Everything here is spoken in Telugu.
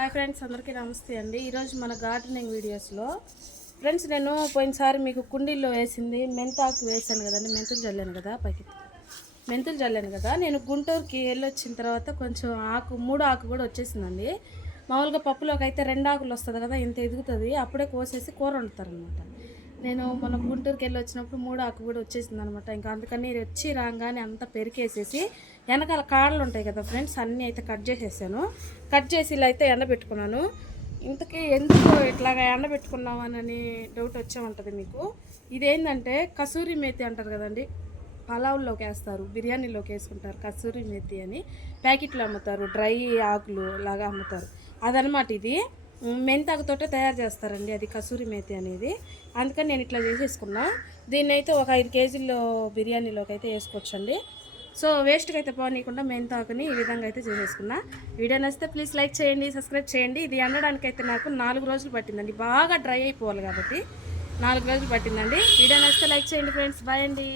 హాయ్ ఫ్రెండ్స్, అందరికీ నమస్తే అండి. ఈరోజు మన గార్డెనింగ్ వీడియోస్లో ఫ్రెండ్స్, నేను పోయినసారి మీకు కుండీల్లో వేసింది మెంతాకు వేసాను కదండి. మెంతులు చల్లాను కదా. నేను గుంటూరుకి వెళ్ళొచ్చిన తర్వాత కొంచెం మూడు ఆకు కూడా వచ్చేసిందండి. మామూలుగా పప్పులోకి అయితే 2 ఆకులు వస్తుంది కదా, ఇంత ఎదుగుతుంది. అప్పుడే కోసేసి కూర వండుతారనమాట. నేను మన గుంటూరుకి వెళ్ళి వచ్చినప్పుడు 3 ఆకు కూడా వచ్చేసింది అనమాట. ఇంకా అందుకని వచ్చి రాగానే అంతా పెరికేసేసి వెనకాల కాడలు ఉంటాయి కదా ఫ్రెండ్స్, అన్నీ అయితే కట్ చేసేసాను. కట్ చేసి ఇలా అయితే ఎండబెట్టుకున్నాను. ఇంతకీ ఎందుకు ఇట్లాగా ఎండబెట్టుకున్నామని డౌట్ వచ్చే ఉంటుంది మీకు. ఇదేంటంటే కసూరి మేతి అంటారు కదండి, పలావుల్లోకి వేస్తారు, బిర్యానీలోకి వేసుకుంటారు. కసూరి మేతి అని ప్యాకెట్లు అమ్ముతారు, డ్రై ఆకులు లాగా అమ్ముతారు. అదనమాట ఇది. మెంతాకుతోటే తయారు చేస్తారండి అది కసూరి మేతి అనేది. అందుకని నేను ఇట్లా చేసేసుకున్నా. దీన్ని అయితే ఒక 5 కేజీల్లో బిర్యానీలోకి అయితే వేసుకోవచ్చండి. సో వేస్ట్గా అయితే పోనీయకుండా మెంతాకుని ఈ విధంగా అయితే చేసేసుకున్నా. వీడియో నచ్చితే ప్లీజ్ లైక్ చేయండి, సబ్స్క్రైబ్ చేయండి. ఇది ఎండడానికి అయితే నాకు 4 రోజులు పట్టిందండి. బాగా డ్రై అయిపోవాలి కాబట్టి 4 రోజులు పట్టిందండి. వీడియో నచ్చితే లైక్ చేయండి ఫ్రెండ్స్. బాయ్ అండి.